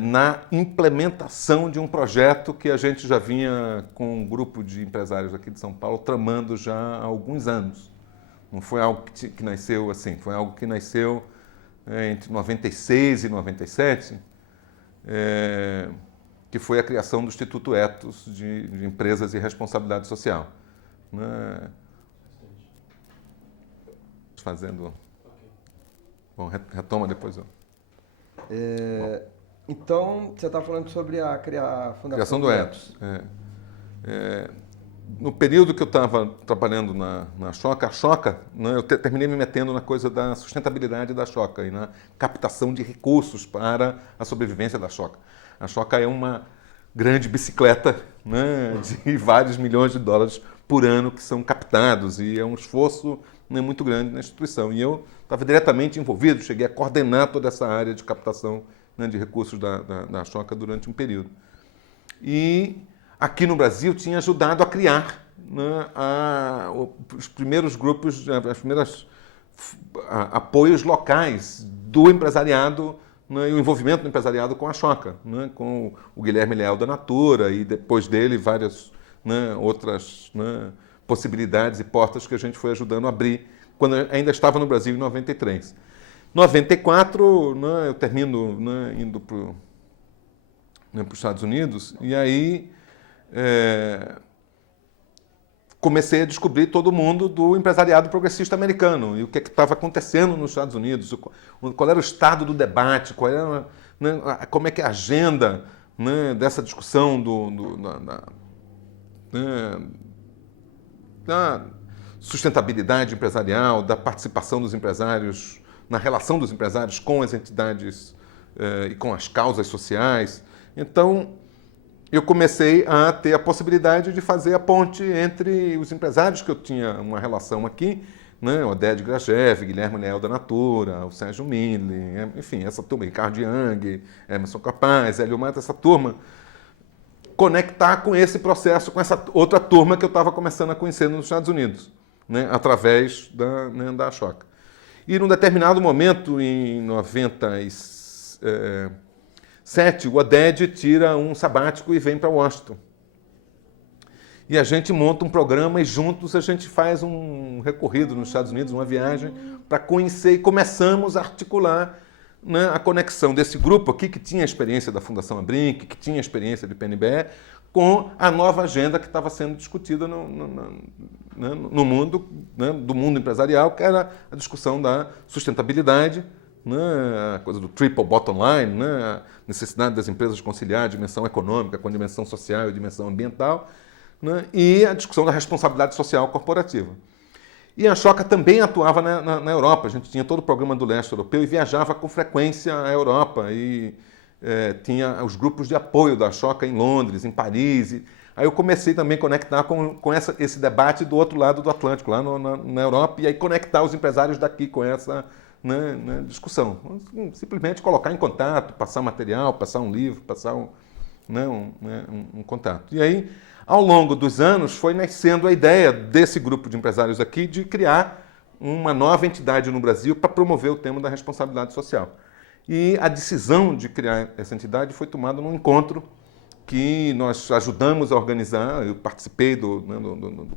na implementação de um projeto que a gente já vinha com um grupo de empresários aqui de São Paulo tramando já há alguns anos. Não foi algo que nasceu assim, foi algo que nasceu entre 96 e 97, que foi a criação do Instituto Ethos de Empresas e Responsabilidade Social. Né? Fazendo... Bom, retoma depois. Então, você está falando sobre a Criação do Ethos. No período que eu estava trabalhando na Choca, a Choca, né, eu terminei me metendo na coisa da sustentabilidade da Choca e na captação de recursos para a sobrevivência da Choca. A Choca é uma grande bicicleta, né, de vários milhões de dólares por ano que são captados, e é um esforço, né, muito grande na instituição. E eu estava diretamente envolvido, cheguei a coordenar toda essa área de captação, né, de recursos da Ashoka durante um período. E aqui no Brasil tinha ajudado a criar, né, os primeiros grupos, as primeiras apoios locais do empresariado, né, e o envolvimento do empresariado com a Ashoka, né, com o Guilherme Leal da Natura e depois dele várias, né, outras, né, possibilidades e portas que a gente foi ajudando a abrir quando eu ainda estava no Brasil em 93. 94, né, eu termino, né, indo para os Estados Unidos e aí comecei a descobrir todo o mundo do empresariado progressista americano e o que estava acontecendo nos Estados Unidos, qual era o estado do debate, qual era, né, como é que é a agenda, né, dessa discussão da sustentabilidade empresarial, da participação dos empresários, na relação dos empresários com as entidades e com as causas sociais. Então, eu comecei a ter a possibilidade de fazer a ponte entre os empresários que eu tinha uma relação aqui, né, o Oded Grajew, Guilherme Leal da Natura, o Sérgio Mille, enfim, essa turma, Ricardo Young, Emerson Capaz, Hélio Mata, essa turma, conectar com esse processo, com essa outra turma que eu estava começando a conhecer nos Estados Unidos, né, através da Ashoka. E num determinado momento, em 97, o Oded tira um sabático e vem para Washington. E a gente monta um programa e juntos a gente faz um recorrido nos Estados Unidos, uma viagem, para conhecer e começamos a articular, né, a conexão desse grupo aqui, que tinha a experiência da Fundação Abrinq, que tinha a experiência de PNBE, com a nova agenda que estava sendo discutida no mundo, né, do mundo empresarial, que era a discussão da sustentabilidade, né, a coisa do triple bottom line, né, a necessidade das empresas conciliar a dimensão econômica com a dimensão social e a dimensão ambiental, né, e a discussão da responsabilidade social corporativa. E a Ashoka também atuava na Europa. A gente tinha todo o programa do leste europeu e viajava com frequência à Europa. E tinha os grupos de apoio da Ashoka em Londres, em Paris. Aí eu comecei também a conectar com esse debate do outro lado do Atlântico, lá na Europa, e aí conectar os empresários daqui com essa, né, discussão. Simplesmente colocar em contato, passar material, passar um livro, passar um contato. E aí, ao longo dos anos, foi nascendo a ideia desse grupo de empresários aqui de criar uma nova entidade no Brasil para promover o tema da responsabilidade social. E a decisão de criar essa entidade foi tomada num encontro que nós ajudamos a organizar. Eu participei do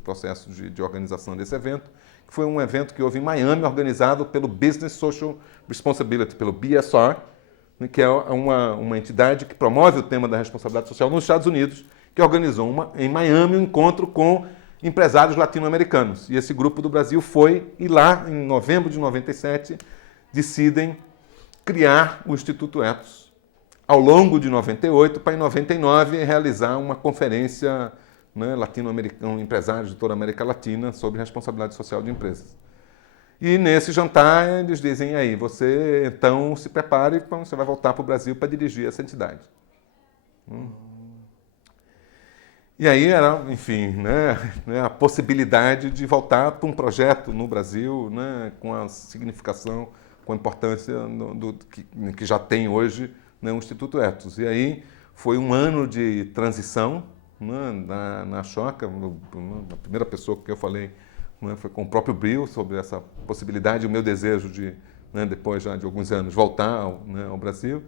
processo de organização desse evento, que foi um evento que houve em Miami, organizado pelo Business Social Responsibility, pelo BSR, que é uma entidade que promove o tema da responsabilidade social nos Estados Unidos, que organizou em Miami um encontro com empresários latino-americanos. E esse grupo do Brasil foi, e lá, em novembro de 97, decidem criar o Instituto Ethos. Ao longo de 98, para em 99 realizar uma conferência, né, latino-americana, empresários de toda a América Latina, sobre responsabilidade social de empresas. E nesse jantar eles dizem, aí, você então se prepare, você vai voltar para o Brasil para dirigir essa entidade. E aí era, enfim, né, a possibilidade de voltar para um projeto no Brasil, né, com a significação, com a importância que já tem hoje, né, o Instituto Ethos. E aí foi um ano de transição, né, na Ashoka. A primeira pessoa que eu falei, né, foi com o próprio Bril sobre essa possibilidade, o meu desejo de, né, depois já de alguns anos, voltar ao Brasil.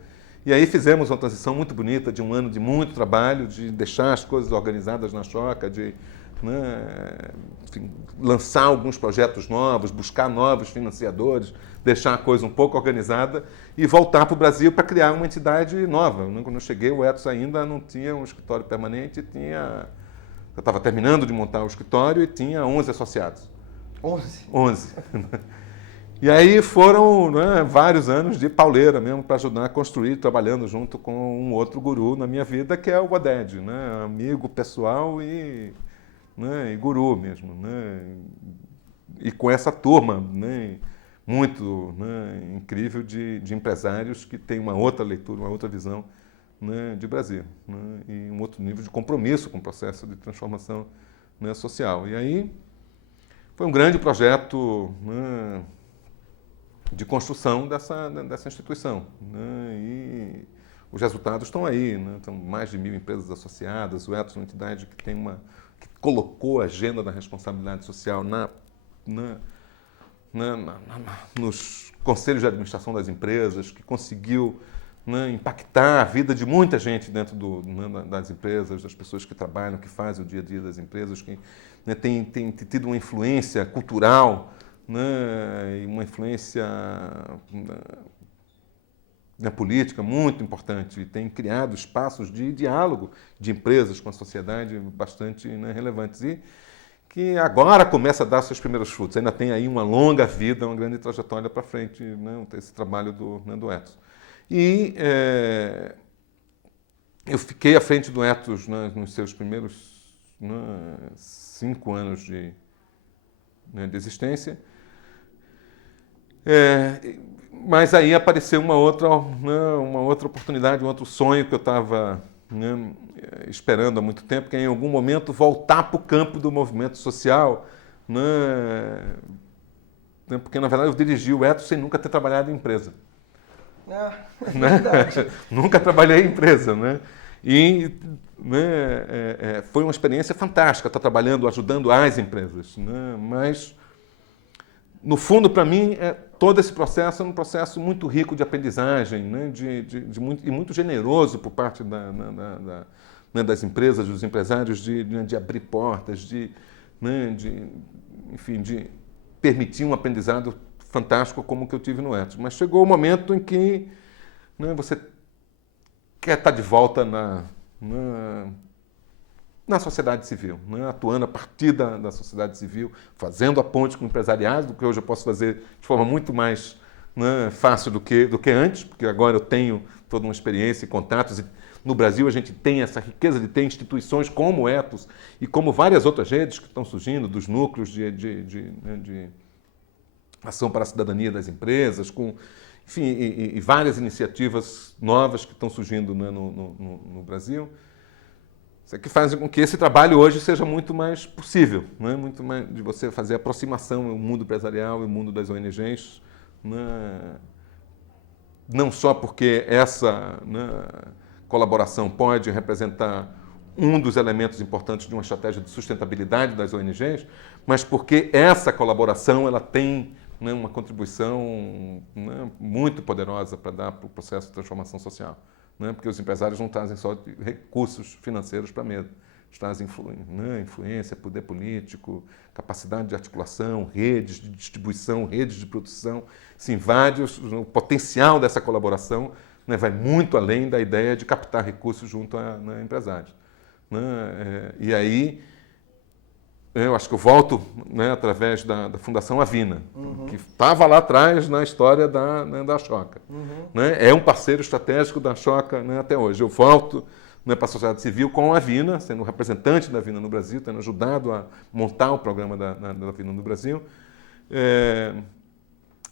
E aí fizemos uma transição muito bonita, de um ano de muito trabalho, de deixar as coisas organizadas na Ashoka, de, né, enfim, lançar alguns projetos novos, buscar novos financiadores, deixar a coisa um pouco organizada e voltar para o Brasil para criar uma entidade nova. Quando eu cheguei, o Ethos ainda não tinha um escritório permanente, eu estava terminando de montar o escritório e tinha 11 associados. 11? 11. E aí foram, né, vários anos de pauleira mesmo para ajudar a construir, trabalhando junto com um outro guru na minha vida, que é o Oded, né, amigo pessoal e guru mesmo. Né, e com essa turma, né, muito, né, incrível de empresários que têm uma outra leitura, uma outra visão, né, de Brasil, né, e um outro nível de compromisso com o processo de transformação, né, social. E aí foi um grande projeto, né, de construção dessa instituição, né, e os resultados estão aí, né, estão mais de 1.000 empresas associadas, o Ethos é uma entidade que colocou a agenda da responsabilidade social nos conselhos de administração das empresas, que conseguiu, né, impactar a vida de muita gente dentro das empresas, das pessoas que trabalham, que fazem o dia a dia das empresas, que, né, tem tido uma influência cultural, né, e uma influência na política muito importante, e tem criado espaços de diálogo de empresas com a sociedade bastante, né, relevantes. E que agora começa a dar seus primeiros frutos. Ainda tem aí uma longa vida, uma grande trajetória para frente, né, esse trabalho do Ethos. E eu fiquei à frente do Ethos, né, nos seus primeiros, né, 5 anos de existência. Mas aí apareceu uma outra oportunidade, um outro sonho que eu estava, né, esperando há muito tempo, que é em algum momento voltar para o campo do movimento social, né, porque na verdade eu dirigi o Ethos sem nunca ter trabalhado em empresa. É verdade. Nunca trabalhei em empresa, né? E, né, foi uma experiência fantástica estar trabalhando, ajudando as empresas, né? Mas no fundo, para mim, todo esse processo é um processo muito rico de aprendizagem, né, e muito generoso por parte né, das empresas, dos empresários, de abrir portas, né, enfim, de permitir um aprendizado fantástico como o que eu tive no Ethos. Mas chegou o momento em que, né, você quer estar de volta na sociedade civil, né? Atuando a partir da sociedade civil, fazendo a ponte com o empresariado, do que hoje eu posso fazer de forma muito mais, né, fácil do que antes, porque agora eu tenho toda uma experiência e contatos. E no Brasil a gente tem essa riqueza de ter instituições como o Ethos e como várias outras redes que estão surgindo, dos núcleos de ação para a cidadania das empresas, enfim, e várias iniciativas novas que estão surgindo, né, no Brasil. Isso que faz com que esse trabalho hoje seja muito mais possível, né? Muito mais de você fazer aproximação ao mundo empresarial e ao mundo das ONGs, né? Não só porque essa, né, colaboração pode representar um dos elementos importantes de uma estratégia de sustentabilidade das ONGs, mas porque essa colaboração ela tem, né, uma contribuição, né, muito poderosa para dar para o processo de transformação social. Né, porque os empresários não trazem só recursos financeiros para a mesa, trazem influência, poder político, capacidade de articulação, redes de distribuição, redes de produção, sim, o potencial dessa colaboração, né, vai muito além da ideia de captar recursos junto a, né, empresários. Né, e aí eu acho que eu volto, né, através da Fundação Avina, que estava lá atrás na história da Choca. Né? É um parceiro estratégico da Choca, né, até hoje. Eu volto, né, para a sociedade civil com a Avina, sendo representante da Avina no Brasil, tendo ajudado a montar o programa da Avina no Brasil,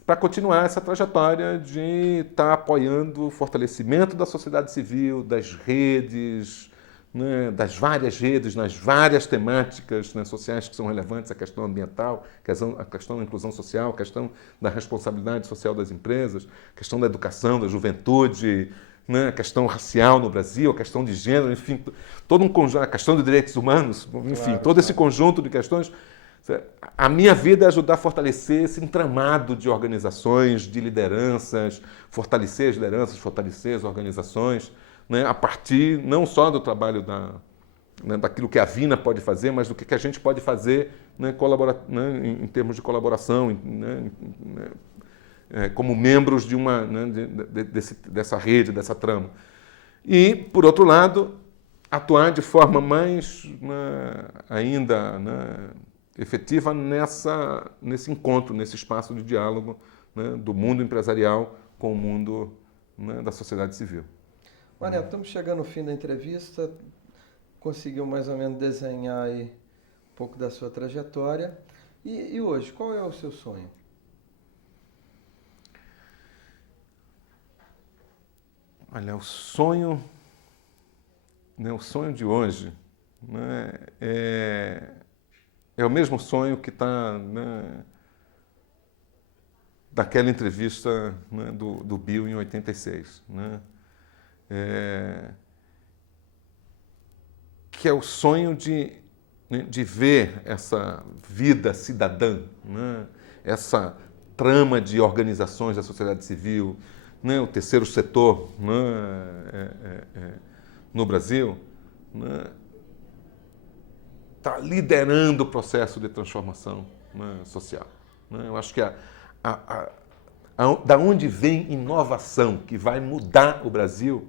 para continuar essa trajetória de estar apoiando o fortalecimento da sociedade civil, das redes, né, das várias redes, nas várias temáticas, né, sociais que são relevantes, a questão ambiental, a questão da inclusão social, a questão da responsabilidade social das empresas, a questão da educação, da juventude, né, a questão racial no Brasil, a questão de gênero, enfim, todo um conjunto, a questão de direitos humanos, enfim, claro, todo esse conjunto de questões. A minha vida é ajudar a fortalecer esse entramado de organizações, de lideranças, fortalecer as lideranças, fortalecer as organizações, né, a partir não só do trabalho né, daquilo que a Avina pode fazer, mas do que a gente pode fazer, né, em termos de colaboração, né, como membros de né, dessa rede, dessa trama. E, por outro lado, atuar de forma mais, né, ainda, né, efetiva nesse encontro, nesse espaço de diálogo, né, do mundo empresarial com o mundo, né, da sociedade civil. Mané, estamos chegando ao fim da entrevista, conseguiu mais ou menos desenhar aí um pouco da sua trajetória. E hoje, qual é o seu sonho? Olha, o sonho de hoje, né, é o mesmo sonho que está, né, daquela entrevista, né, do Bill em 86, né? Que é o sonho de ver essa vida cidadã, né? Essa trama de organizações da sociedade civil, né? O terceiro setor, né? No Brasil, né? Tá liderando o processo de transformação, né, social, né? Eu acho que da onde vem inovação que vai mudar o Brasil,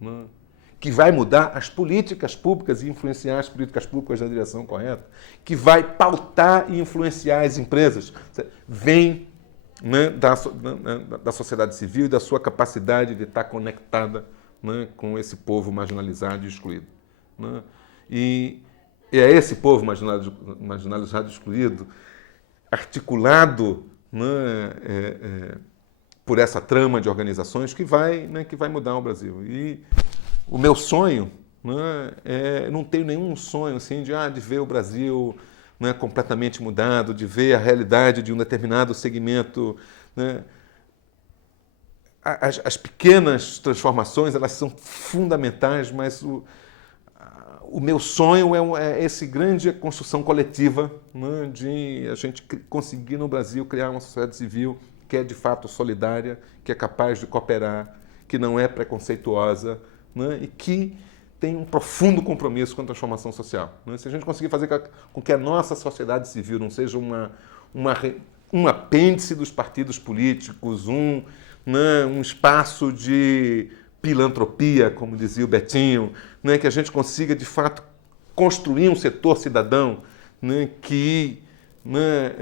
né, que vai mudar as políticas públicas e influenciar as políticas públicas na direção correta, que vai pautar e influenciar as empresas, vem, né, da sociedade civil e da sua capacidade de estar conectada, né, com esse povo marginalizado e excluído, né? E é esse povo marginalizado e excluído, articulado, né, por essa trama de organizações que vai mudar o Brasil. E o meu sonho, né, não tenho nenhum sonho assim, de ver o Brasil, né, completamente mudado, de ver a realidade de um determinado segmento, né. As pequenas transformações, elas são fundamentais, mas o meu sonho é essa grande construção coletiva, né, de a gente conseguir no Brasil criar uma sociedade civil que é de fato solidária, que é capaz de cooperar, que não é preconceituosa, né, e que tem um profundo compromisso com a transformação social, né? Se a gente conseguir fazer com que a nossa sociedade civil não seja um apêndice dos partidos políticos, né, um espaço de filantropia, como dizia o Betinho, né, que a gente consiga, de fato, construir um setor cidadão, né, que, né,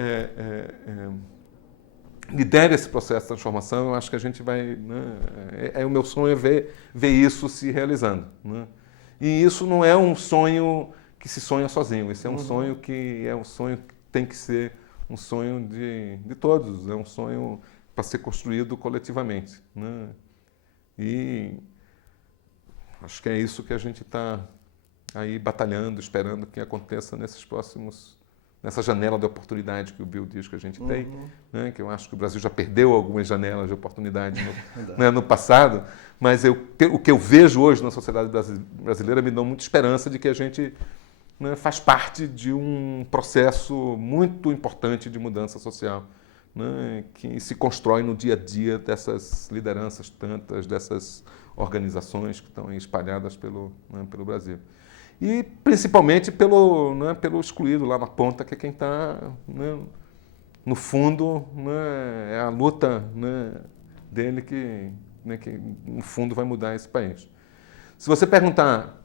lidere esse processo de transformação. Eu acho que a gente vai, né, o meu sonho é ver isso se realizando, né? E isso não é um sonho que se sonha sozinho, esse é um sonho que tem que ser um sonho de todos, é um sonho para ser construído coletivamente, né? E acho que é isso que a gente está aí batalhando, esperando que aconteça nessa janela de oportunidade que o Bill diz que a gente tem, né? Que eu acho que o Brasil já perdeu algumas janelas de oportunidade né, no passado, mas o que eu vejo hoje na sociedade brasileira me dá muita esperança de que a gente, né, faz parte de um processo muito importante de mudança social, né, que se constrói no dia a dia dessas lideranças tantas, dessas organizações que estão aí espalhadas pelo Brasil. E principalmente pelo excluído lá na ponta, que é quem está, né, no fundo, né, é a luta, né, dele que no fundo vai mudar esse país. Se você perguntar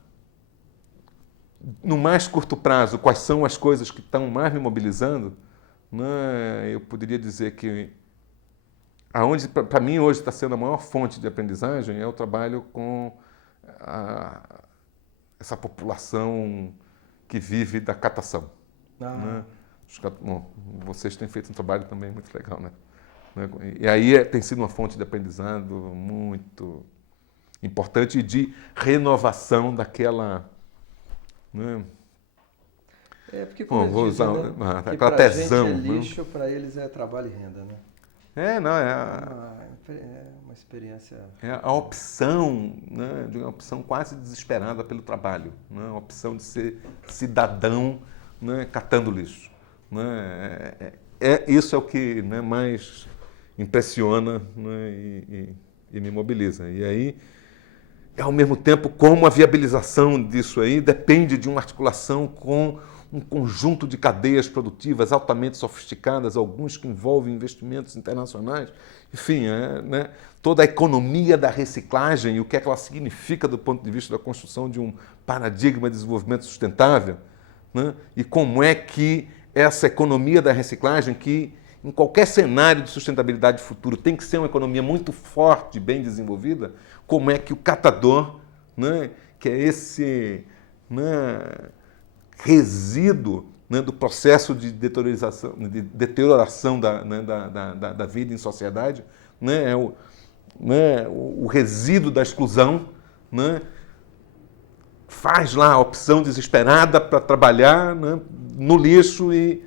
no mais curto prazo quais são as coisas que estão mais me mobilizando, né, eu poderia dizer que aonde para mim hoje está sendo a maior fonte de aprendizagem é o trabalho com essa população que vive da catação, né? Bom, vocês têm feito um trabalho também muito legal, né? E aí tem sido uma fonte de aprendizado muito importante e de renovação daquela, né? Porque como vou eles usar dizem, né, que aquela pra tesão, gente é né? lixo, para eles é trabalho e renda, né? É uma experiência... É a opção, né, de uma opção quase desesperada pelo trabalho, né, a opção de ser cidadão, né, catando lixo, né, isso é o que, né, mais impressiona, né, e me mobiliza. E aí, ao mesmo tempo, como a viabilização disso aí depende de uma articulação com um conjunto de cadeias produtivas altamente sofisticadas, alguns que envolvem investimentos internacionais, enfim, né, toda a economia da reciclagem e o que é que ela significa do ponto de vista da construção de um paradigma de desenvolvimento sustentável, né, e como é que essa economia da reciclagem, que em qualquer cenário de sustentabilidade futuro tem que ser uma economia muito forte, bem desenvolvida, como é que o catador, né, que é esse, né, resíduo, né, do processo de deterioração da vida em sociedade, né, o resíduo da exclusão, né, faz lá a opção desesperada para trabalhar, né, no lixo e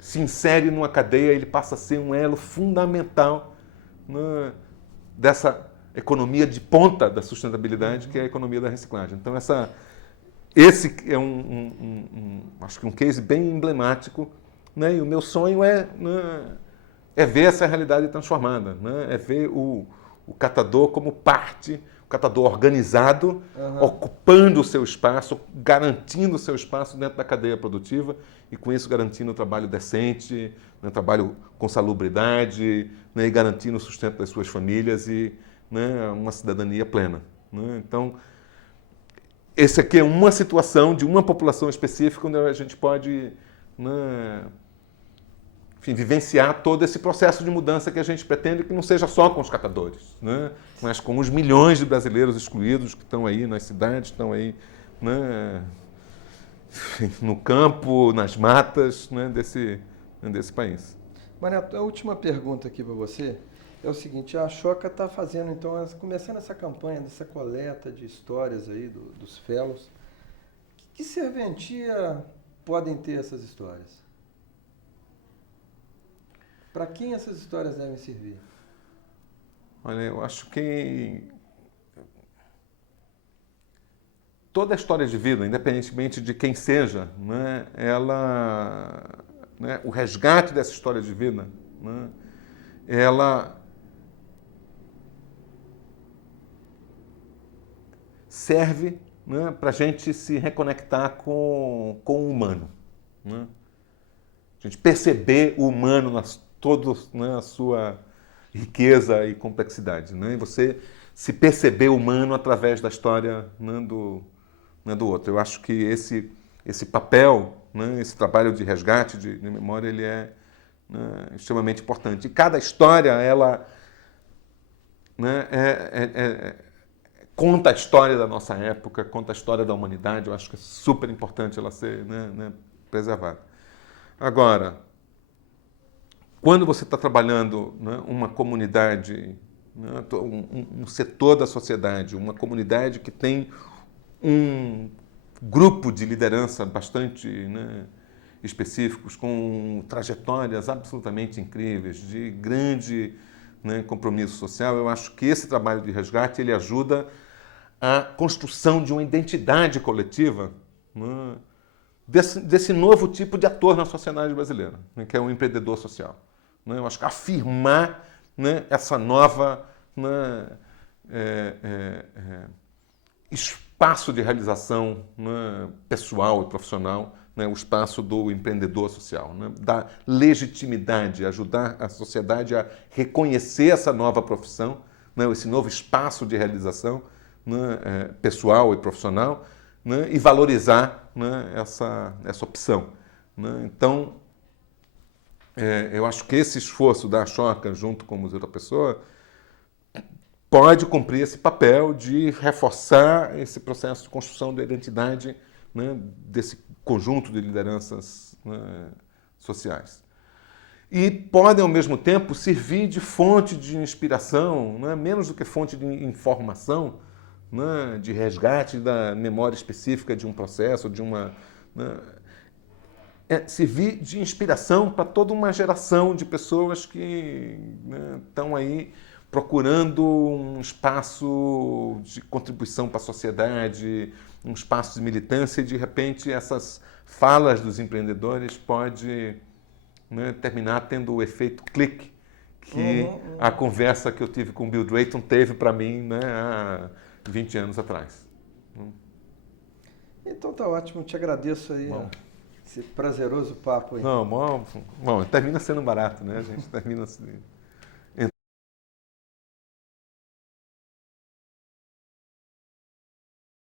se insere numa cadeia, ele passa a ser um elo fundamental, né, dessa economia de ponta da sustentabilidade, que é a economia da reciclagem. Então, esse é acho que um case bem emblemático, né, e o meu sonho é ver essa realidade transformada, né, é ver o catador como parte, o catador organizado, ocupando o seu espaço, garantindo o seu espaço dentro da cadeia produtiva e, com isso, garantindo um trabalho decente, né, trabalho com salubridade, né, e garantindo o sustento das suas famílias e, né, uma cidadania plena. Né? Então, esse aqui é uma situação de uma população específica onde a gente pode, né, enfim, vivenciar todo esse processo de mudança que a gente pretende, que não seja só com os catadores, né, mas com os milhões de brasileiros excluídos que estão aí nas cidades, estão aí, né, no campo, nas matas, né, desse país. Maneto, a última pergunta aqui para você é o seguinte: a Choca está fazendo, então, começando essa campanha dessa coleta de histórias aí dos fellows. Que serventia podem ter essas histórias? Para quem essas histórias devem servir? Olha, eu acho que toda a história de vida, independentemente de quem seja, né, né, o resgate dessa história de vida, né, ela serve, né, para a gente se reconectar com o humano. Né? A gente perceber o humano na sua riqueza e complexidade. Né? E você se perceber humano através da história, né, do outro. Eu acho que esse papel, né, esse trabalho de resgate de memória, ele é, né, extremamente importante. E cada história, ela, né, conta a história da nossa época, conta a história da humanidade. Eu acho que é super importante ela ser, né, preservada. Agora, quando você está trabalhando, né, uma comunidade, né, um setor da sociedade, uma comunidade que tem um grupo de liderança bastante, né, específicos, com trajetórias absolutamente incríveis, de grande, né, compromisso social, eu acho que esse trabalho de resgate ele ajuda a construção de uma identidade coletiva, né, desse novo tipo de ator na sociedade brasileira, né, que é o empreendedor social. Né? Eu acho que afirmar, né, essa nova, né, espaço de realização, né, pessoal e profissional, né, o espaço do empreendedor social, né, da legitimidade, ajudar a sociedade a reconhecer essa nova profissão, né, esse novo espaço de realização, né, pessoal e profissional, né, e valorizar, né, essa opção. Né. Então, eu acho que esse esforço da Choca, junto com o Museu da Pessoa, pode cumprir esse papel de reforçar esse processo de construção da identidade, né, desse conjunto de lideranças, né, sociais. E podem, ao mesmo tempo, servir de fonte de inspiração, né, menos do que fonte de informação, né, de resgate da memória específica de um processo, de uma... Né, servir de inspiração para toda uma geração de pessoas que, né, estão aí procurando um espaço de contribuição para a sociedade, um espaço de militância, e de repente essas falas dos empreendedores podem, né, terminar tendo o efeito clique que a conversa que eu tive com o Bill Drayton teve para mim, né, há 20 anos atrás. Então tá ótimo, te agradeço aí. Bom, esse prazeroso papo aí. Não, bom, termina sendo barato, né? A gente termina assim.